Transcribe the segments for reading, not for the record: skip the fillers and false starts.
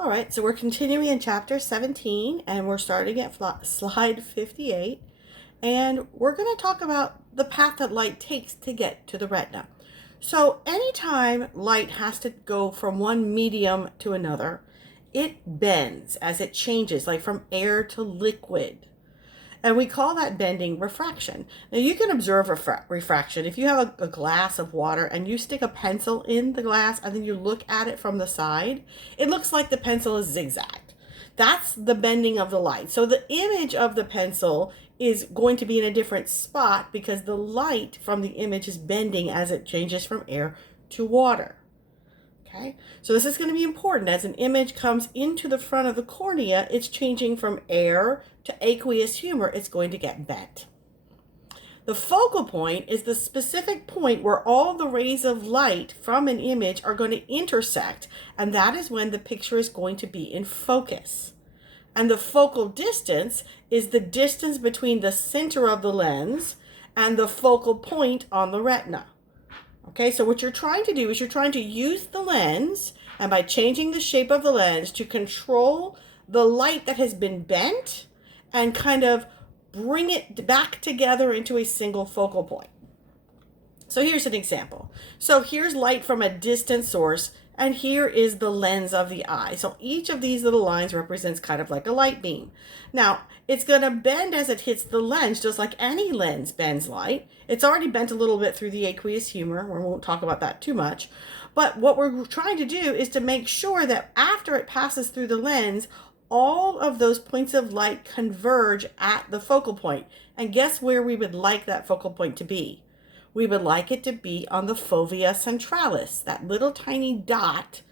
All right, so we're continuing in chapter 17 and we're starting at slide 58. And we're going to talk about the path that light takes to get to the retina. So anytime light has to go from one medium to another, it bends as it changes, like from air to liquid. And we call that bending refraction. Now you can observe refraction. If you have a glass of water and you stick a pencil in the glass and then you look at it from the side, it looks like the pencil is zigzagged. That's the bending of the light. So the image of the pencil is going to be in a different spot because the light from the image is bending as it changes from air to water. Okay, so this is going to be important. As an image comes into the front of the cornea, it's changing from air to aqueous humor. It's going to get bent. The focal point is the specific point where all the rays of light from an image are going to intersect, and that is when the picture is going to be in focus. And the focal distance is the distance between the center of the lens and the focal point on the retina. Okay, so what you're trying to do is you're trying to use the lens, and by changing the shape of the lens, to control the light that has been bent and kind of bring it back together into a single focal point. So here's an example. So here's light from a distant source, and here is the lens of the eye. So each of these little lines represents kind of like a light beam. Now, it's going to bend as it hits the lens, just like any lens bends light. It's already bent a little bit through the aqueous humor. We won't talk about that too much. But what we're trying to do is to make sure that after it passes through the lens, all of those points of light converge at the focal point. And guess where we would like that focal point to be? We would like it to be on the fovea centralis, that little tiny dot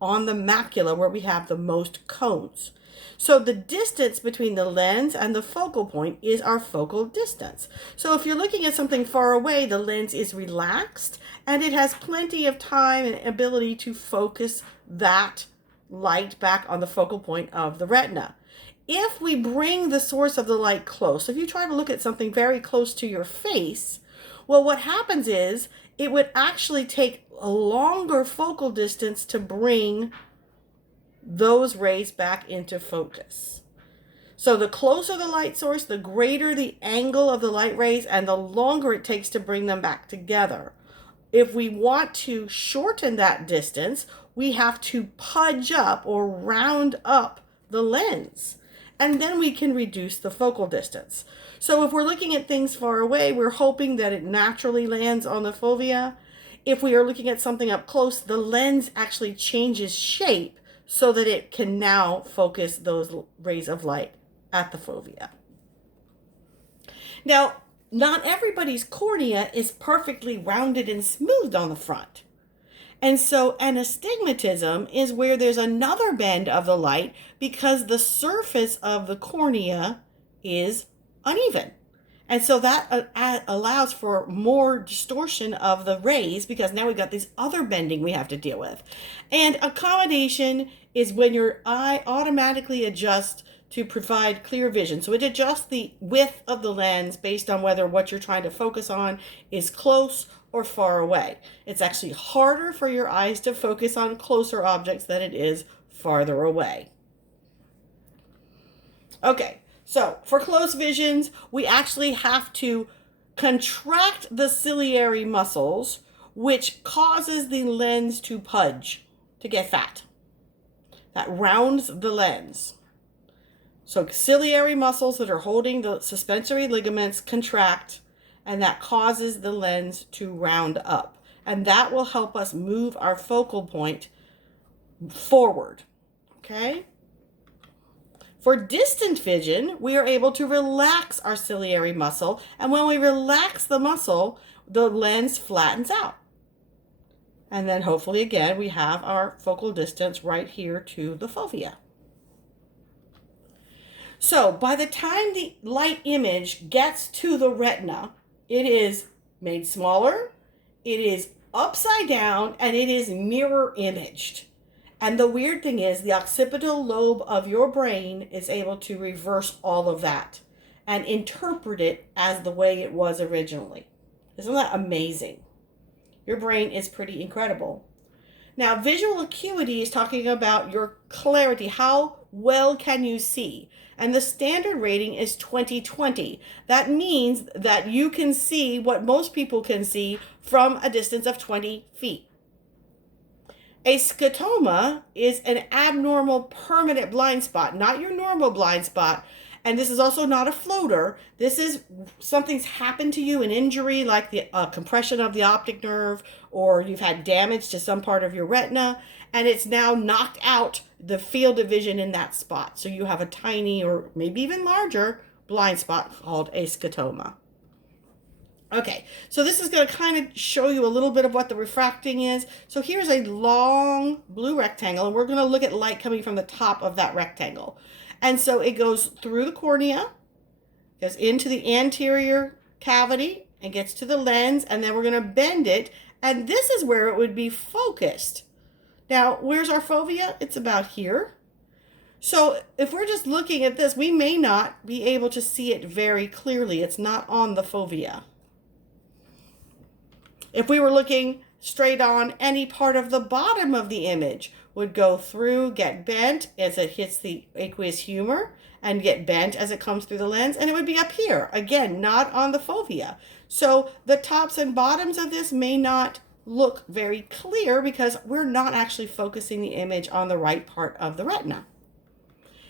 on the macula where we have the most cones. So the distance between the lens and the focal point is our focal distance. So if you're looking at something far away, the lens is relaxed and it has plenty of time and ability to focus that light back on the focal point of the retina. If we bring the source of the light close, if you try to look at something very close to your face, well, what happens is it would actually take a longer focal distance to bring those rays back into focus. So the closer the light source, the greater the angle of the light rays and the longer it takes to bring them back together. If we want to shorten that distance, we have to pudge up or round up the lens, and then we can reduce the focal distance. So if we're looking at things far away, we're hoping that it naturally lands on the fovea. If we are looking at something up close, the lens actually changes shape so that it can now focus those rays of light at the fovea. Now, not everybody's cornea is perfectly rounded and smooth on the front. And so anastigmatism is where there's another bend of the light because the surface of the cornea is uneven. And so that allows for more distortion of the rays because now we've got this other bending we have to deal with. And accommodation is when your eye automatically adjusts to provide clear vision. So it adjusts the width of the lens based on whether what you're trying to focus on is close or far away. It's actually harder for your eyes to focus on closer objects than it is farther away. Okay, so for close visions, we actually have to contract the ciliary muscles, which causes the lens to pudge, to get fat. That rounds the lens. So ciliary muscles that are holding the suspensory ligaments contract, and that causes the lens to round up. And that will help us move our focal point forward. Okay? For distant vision, we are able to relax our ciliary muscle. And when we relax the muscle, the lens flattens out. And then hopefully, again, we have our focal distance right here to the fovea. So by the time the light image gets to the retina, it is made smaller, it is upside down, and it is mirror imaged. And the weird thing is the occipital lobe of your brain is able to reverse all of that and interpret it as the way it was originally. Isn't that amazing? Your brain is pretty incredible. Now, visual acuity is talking about your clarity. How well can you see? And the standard rating is 20/20. That means that you can see what most people can see from a distance of 20 feet. A scotoma is an abnormal permanent blind spot, not your normal blind spot. And this is also not a floater. This is something's happened to you, an injury like the compression of the optic nerve, or you've had damage to some part of your retina, and it's now knocked out the field of vision in that spot. So you have a tiny or maybe even larger blind spot called a scotoma. Okay, so this is going to kind of show you a little bit of what the refracting is. So here's a long blue rectangle, and we're going to look at light coming from the top of that rectangle. And so it goes through the cornea, goes into the anterior cavity, and gets to the lens, and then we're going to bend it, and this is where it would be focused. Now, where's our fovea? It's about here. So if we're just looking at this, we may not be able to see it very clearly. It's not on the fovea. If we were looking straight on, any part of the bottom of the image would go through, get bent as it hits the aqueous humor, and get bent as it comes through the lens, and it would be up here. Again, not on the fovea. So the tops and bottoms of this may not look very clear because we're not actually focusing the image on the right part of the retina.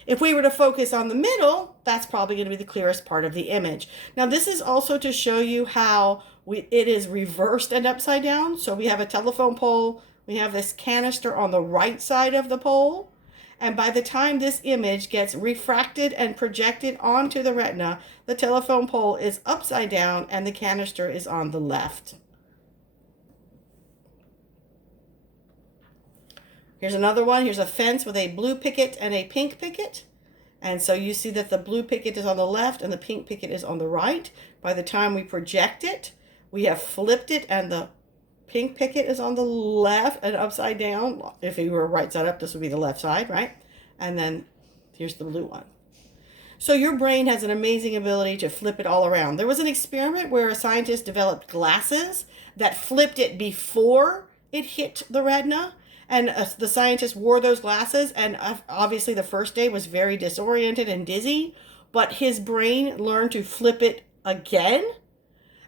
If we were to focus on the middle, that's probably going to be the clearest part of the image. Now, this is also to show you how it is reversed and upside down. So we have a telephone pole. We have this canister on the right side of the pole. And by the time this image gets refracted and projected onto the retina, the telephone pole is upside down and the canister is on the left. Here's another one. Here's a fence with a blue picket and a pink picket. And so you see that the blue picket is on the left and the pink picket is on the right. By the time we project it, we have flipped it and the pink picket is on the left and upside down. If it were right side up, this would be the left side, right? And then here's the blue one. So your brain has an amazing ability to flip it all around. There was an experiment where a scientist developed glasses that flipped it before it hit the retina. And the scientist wore those glasses, and obviously the first day was very disoriented and dizzy, but his brain learned to flip it again.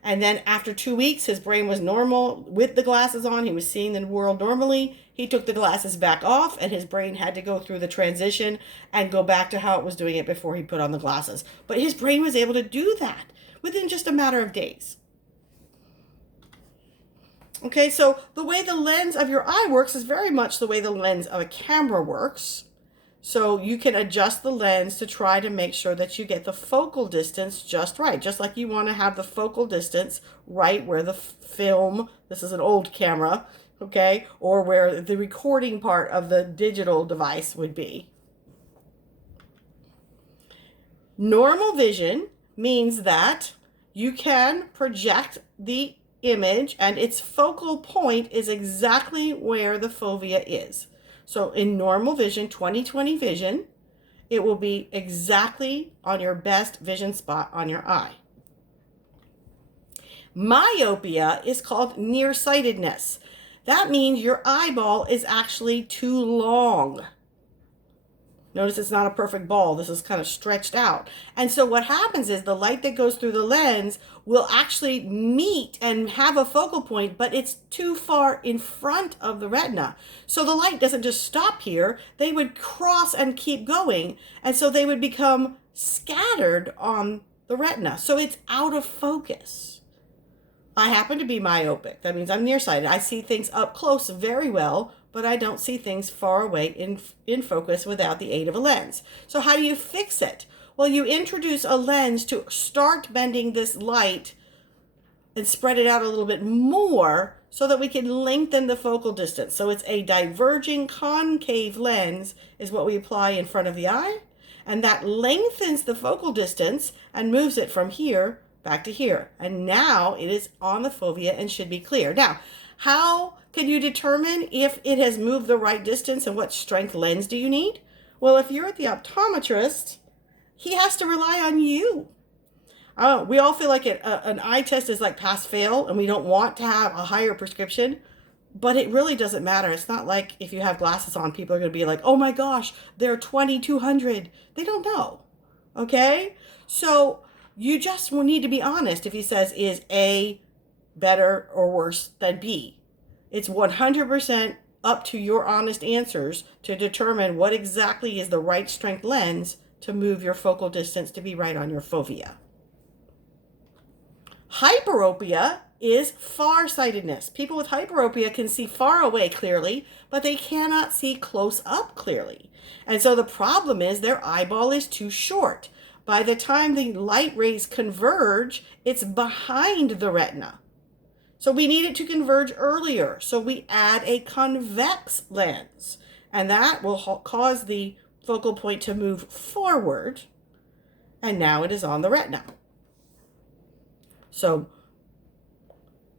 And then after 2 weeks, his brain was normal with the glasses on. He was seeing the world normally. He took the glasses back off, and his brain had to go through the transition and go back to how it was doing it before he put on the glasses. But his brain was able to do that within just a matter of days. Okay, so the way the lens of your eye works is very much the way the lens of a camera works. So you can adjust the lens to try to make sure that you get the focal distance just right. Just like you want to have the focal distance right where the film, this is an old camera, okay, or where the recording part of the digital device would be. Normal vision means that you can project the image and its focal point is exactly where the fovea is. So in normal vision, 20/20 vision, it will be exactly on your best vision spot on your eye. Myopia is called nearsightedness. That means your eyeball is actually too long. Notice it's not a perfect ball. This is kind of stretched out. And so what happens is the light that goes through the lens will actually meet and have a focal point, but it's too far in front of the retina. So the light doesn't just stop here. They would cross and keep going. And so they would become scattered on the retina. So it's out of focus. I happen to be myopic. That means I'm nearsighted. I see things up close very well, but I don't see things far away in focus without the aid of a lens. So how do you fix it? Well, you introduce a lens to start bending this light and spread it out a little bit more so that we can lengthen the focal distance. So it's a diverging concave lens is what we apply in front of the eye, and that lengthens the focal distance and moves it from here back to here. And now it is on the fovea and should be clear. Now, how can you determine if it has moved the right distance and what strength lens do you need? Well, if you're at the optometrist, he has to rely on you. We all feel like an eye test is like pass-fail, and we don't want to have a higher prescription. But it really doesn't matter. It's not like if you have glasses on, people are going to be like, oh my gosh, they're 2200. They don't know. Okay? So you just will need to be honest if he says, is A better or worse than B? It's 100% up to your honest answers to determine what exactly is the right strength lens to move your focal distance to be right on your fovea. Hyperopia is farsightedness. People with hyperopia can see far away clearly, but they cannot see close up clearly. And so the problem is their eyeball is too short. By the time the light rays converge, it's behind the retina. So we need it to converge earlier. So we add a convex lens, and that will cause the focal point to move forward, and now it is on the retina. So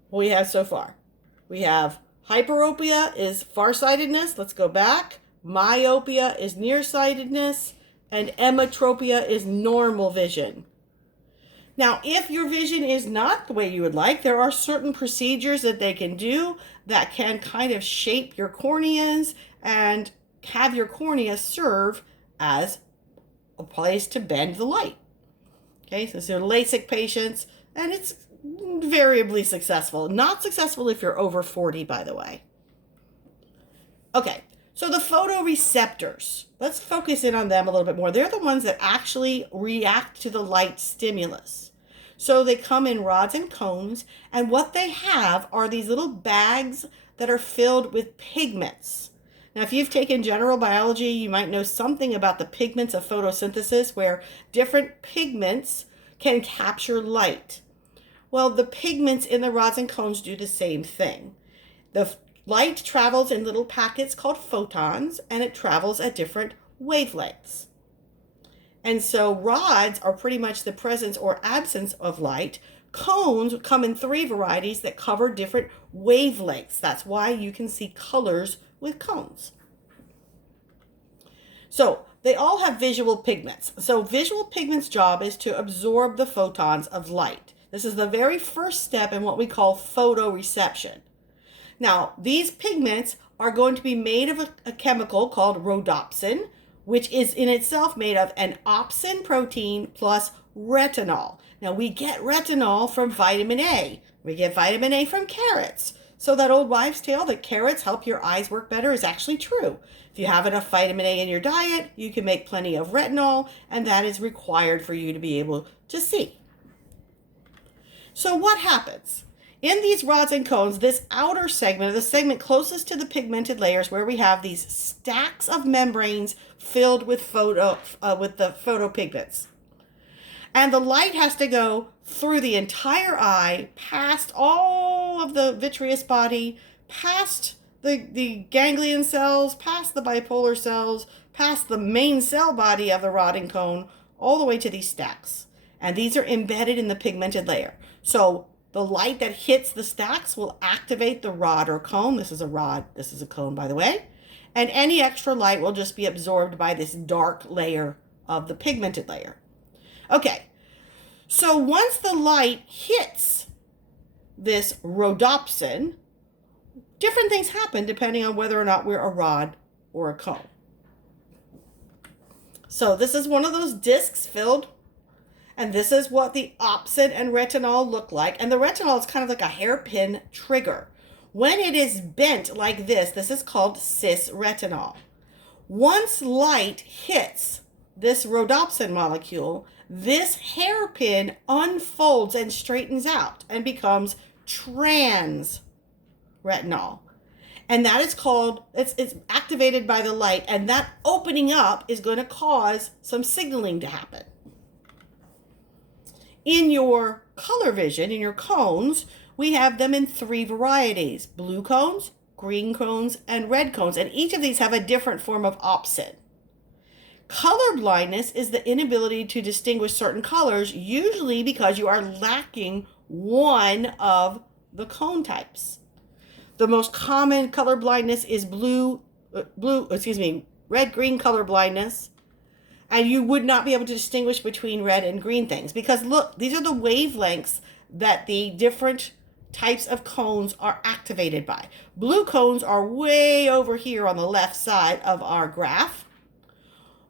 what we have so far, we have hyperopia is farsightedness. Let's go back. Myopia is nearsightedness, and emmetropia is normal vision. Now, if your vision is not the way you would like, there are certain procedures that they can do that can kind of shape your corneas and have your cornea serve as a place to bend the light. Okay, so these are LASIK patients, and it's variably successful. Not successful if you're over 40, by the way. Okay, so the photoreceptors, let's focus in on them a little bit more. They're the ones that actually react to the light stimulus. So they come in rods and cones, and what they have are these little bags that are filled with pigments. Now, if you've taken general biology, you might know something about the pigments of photosynthesis, where different pigments can capture light. Well, the pigments in the rods and cones do the same thing. The light travels in little packets called photons, and it travels at different wavelengths. And so rods are pretty much the presence or absence of light. Cones come in 3 varieties that cover different wavelengths. That's why you can see colors with cones. So they all have visual pigments. So visual pigments' job is to absorb the photons of light. This is the very first step in what we call photoreception. Now, these pigments are going to be made of a chemical called rhodopsin, which is in itself made of an opsin protein plus retinol. Now, we get retinol from vitamin A. We get vitamin A from carrots. So that old wives' tale that carrots help your eyes work better is actually true. If you have enough vitamin A in your diet, you can make plenty of retinol, and that is required for you to be able to see. So what happens? In these rods and cones, this outer segment, the segment closest to the pigmented layers, where we have these stacks of membranes filled with the photopigments. And the light has to go through the entire eye, past all of the vitreous body, past the ganglion cells, past the bipolar cells, past the main cell body of the rod and cone, all the way to these stacks. And these are embedded in the pigmented layer. So the light that hits the stacks will activate the rod or cone. This is a rod, this is a cone, by the way. And any extra light will just be absorbed by this dark layer of the pigmented layer. Okay, so once the light hits this rhodopsin, different things happen depending on whether or not we're a rod or a cone. So this is one of those discs filled, and this is what the opsin and retinol look like. And the retinol is kind of like a hairpin trigger. When it is bent like this is called cis retinol. Once light hits this rhodopsin molecule, this hairpin unfolds and straightens out and becomes trans retinol. And that is called, it's activated by the light, and that opening up is going to cause some signaling to happen. In your color vision, in your cones, we have them in 3 varieties: blue cones, green cones, and red cones. And each of these have a different form of opsin. Color blindness is the inability to distinguish certain colors, usually because you are lacking one of the cone types. The most common color blindness is red-green color blindness. And you would not be able to distinguish between red and green things, because look, these are the wavelengths that the different types of cones are activated by. Blue cones are way over here on the left side of our graph.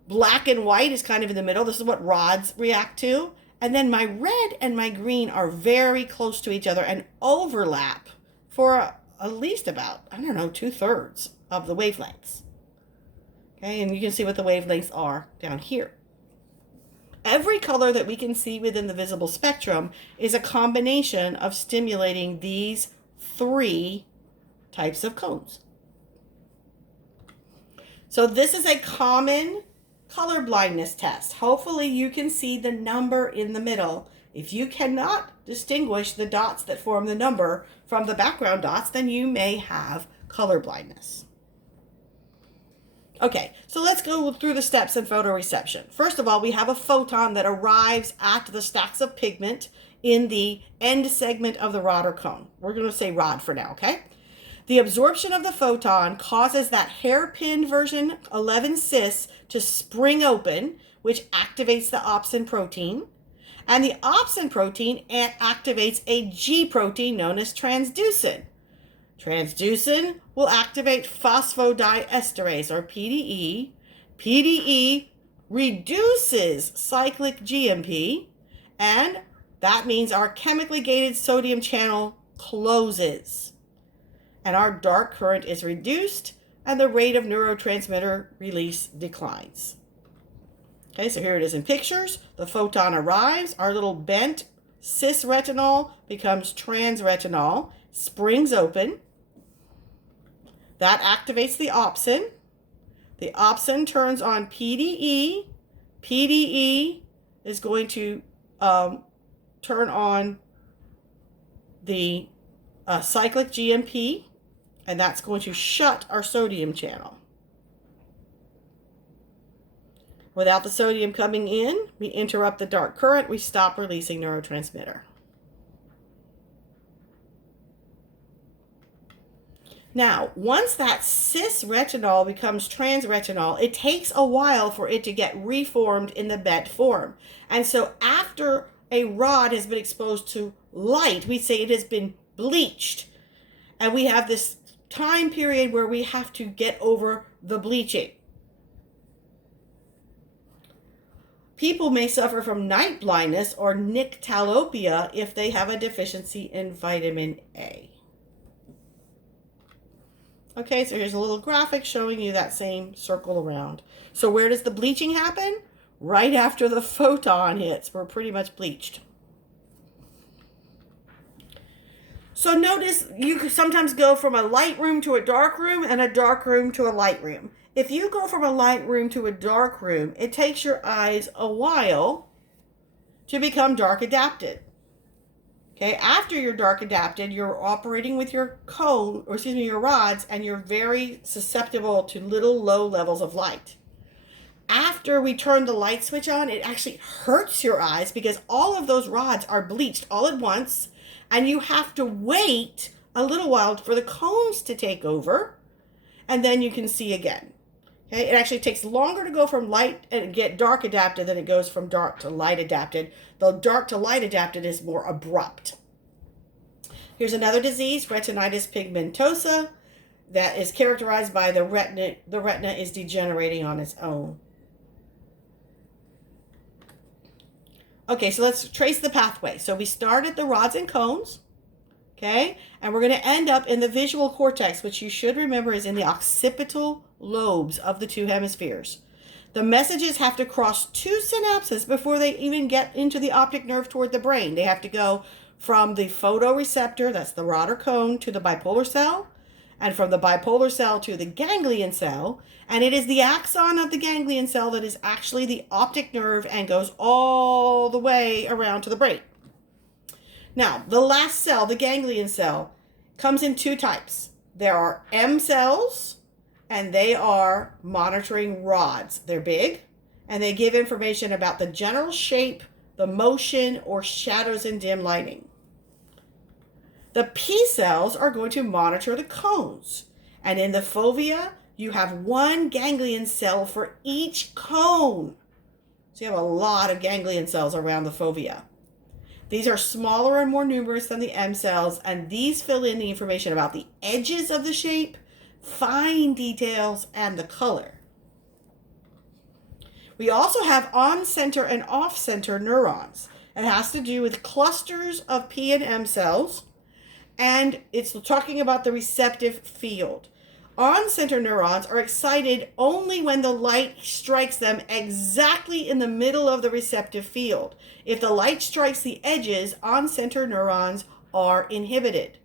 Black and white is kind of in the middle. This is what rods react to. And then my red and my green are very close to each other and overlap for at least about, 2/3 of the wavelengths. Okay, and you can see what the wavelengths are down here. Every color that we can see within the visible spectrum is a combination of stimulating these 3 types of cones. So this is a common color blindness test. Hopefully you can see the number in the middle. If you cannot distinguish the dots that form the number from the background dots, then you may have color blindness. Okay, so let's go through the steps in photoreception. First of all, we have a photon that arrives at the stacks of pigment in the end segment of the rod or cone. We're going to say rod for now, okay? The absorption of the photon causes that hairpin version 11 cis to spring open, which activates the opsin protein. And the opsin protein activates a G protein known as transducin. Transducin will activate phosphodiesterase, or PDE. PDE reduces cyclic GMP, and that means our chemically gated sodium channel closes. And our dark current is reduced, and the rate of neurotransmitter release declines. Okay, so here it is in pictures. The photon arrives. Our little bent cis retinol becomes trans retinol, springs open. That activates the opsin. The opsin turns on PDE. PDE is going to turn on the cyclic GMP, and that's going to shut our sodium channel. Without the sodium coming in, we interrupt the dark current, we stop releasing neurotransmitter. Now, once that cis retinol becomes trans retinol, it takes a while for it to get reformed in the bent form. And so after a rod has been exposed to light, we say it has been bleached. And we have this time period where we have to get over the bleaching. People may suffer from night blindness or nyctalopia if they have a deficiency in vitamin A. Okay, so here's a little graphic showing you that same circle around. So where does the bleaching happen? Right after the photon hits. We're pretty much bleached. So notice you could sometimes go from a light room to a dark room and a dark room to a light room. If you go from a light room to a dark room, it takes your eyes a while to become dark adapted. Okay, after you're dark adapted, you're operating with your cone, or excuse me, your rods, and you're very susceptible to little low levels of light. After we turn the light switch on, it actually hurts your eyes because all of those rods are bleached all at once, and you have to wait a little while for the cones to take over, and then you can see again. Okay, it actually takes longer to go from light and get dark adapted than it goes from dark to light adapted. The dark to light adapted is more abrupt. Here's another disease, retinitis pigmentosa, that is characterized by the retina. The retina is degenerating on its own. Okay, so let's trace the pathway. So we start at the rods and cones, okay? And we're going to end up in the visual cortex, which you should remember is in the occipital lobes of the 2 hemispheres. The messages have to cross 2 synapses before they even get into the optic nerve toward the brain. They have to go from the photoreceptor, that's the rod or cone, to the bipolar cell, and from the bipolar cell to the ganglion cell. And it is the axon of the ganglion cell that is actually the optic nerve and goes all the way around to the brain. Now, the last cell, the ganglion cell, comes in 2 types. There are M cells, and they are monitoring rods. They're big, and they give information about the general shape, the motion, or shadows in dim lighting. The P cells are going to monitor the cones. And in the fovea, you have 1 ganglion cell for each cone. So you have a lot of ganglion cells around the fovea. These are smaller and more numerous than the M cells, and these fill in the information about the edges of the shape, fine details, and the color. We also have on-center and off-center neurons. It has to do with clusters of P and M cells, and it's talking about the receptive field. On-center neurons are excited only when the light strikes them exactly in the middle of the receptive field. If the light strikes the edges, on-center neurons are inhibited.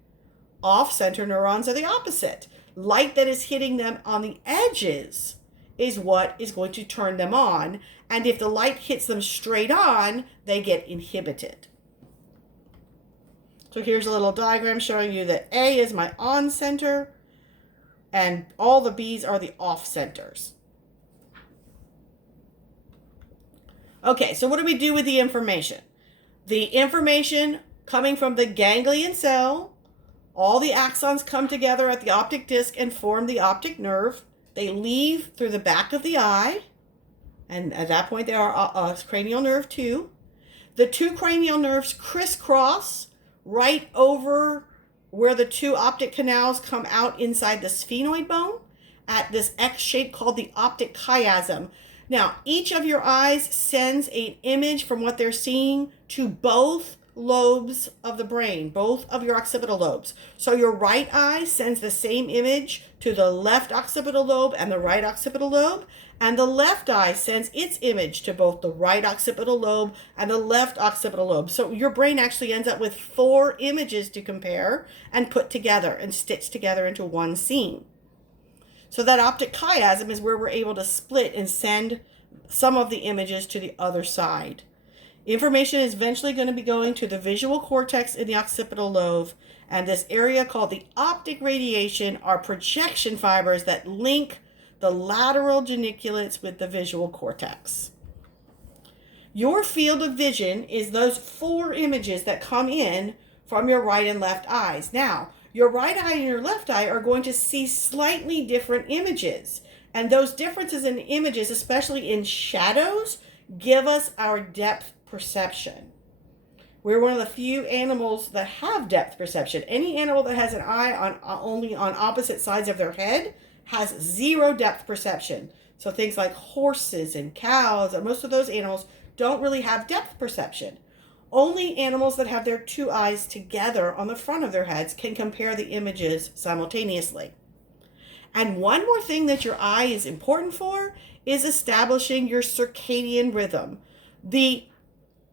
Off-center neurons are the opposite. Light that is hitting them on the edges is what is going to turn them on, and if the light hits them straight on, they get inhibited. So here's a little diagram showing you that A is my on-center, and all the B's are the off-centers. Okay, so what do we do with the information? The information coming from the ganglion cell, all the axons come together at the optic disc and form the optic nerve. They leave through the back of the eye, and at that point they are a cranial nerve 2. The two cranial nerves crisscross right over where the two optic canals come out inside the sphenoid bone at this X shape called the optic chiasm. Now, each of your eyes sends an image from what they're seeing to both lobes of the brain, both of your occipital lobes. So your right eye sends the same image to the left occipital lobe and the right occipital lobe, and the left eye sends its image to both the right occipital lobe and the left occipital lobe. So your brain actually ends up with 4 images to compare and put together and stitch together into one scene. So that optic chiasm is where we're able to split and send some of the images to the other side. Information is eventually going to be going to the visual cortex in the occipital lobe, and this area called the optic radiation are projection fibers that link the lateral geniculates with the visual cortex. Your field of vision is those 4 images that come in from your right and left eyes. Now, your right eye and your left eye are going to see slightly different images, and those differences in images, especially in shadows, give us our depth perception. We're one of the few animals that have depth perception. Any animal that has an eye only on opposite sides of their head has 0 depth perception. So things like horses and cows, and most of those animals don't really have depth perception. Only animals that have their 2 eyes together on the front of their heads can compare the images simultaneously. And one more thing that your eye is important for is establishing your circadian rhythm. The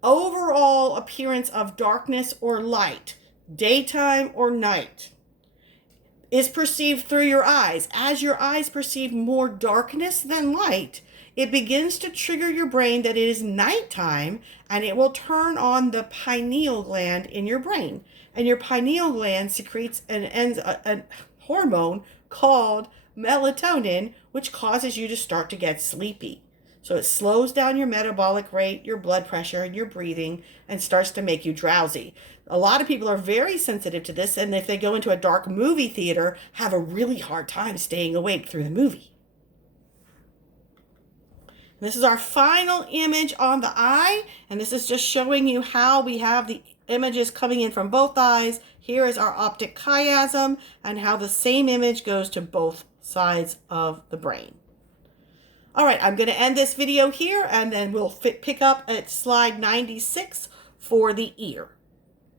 overall appearance of darkness or light, daytime or night, is perceived through your eyes. As your eyes perceive more darkness than light, it begins to trigger your brain that it is nighttime, and it will turn on the pineal gland in your brain. And your pineal gland secretes a hormone called melatonin, which causes you to start to get sleepy. So it slows down your metabolic rate, your blood pressure, and your breathing, and starts to make you drowsy. A lot of people are very sensitive to this, and if they go into a dark movie theater, have a really hard time staying awake through the movie. This is our final image on the eye, and this is just showing you how we have the images coming in from both eyes. Here is our optic chiasm, and how the same image goes to both sides of the brain. All right, I'm going to end this video here, and then we'll pick up at slide 96 for the ear.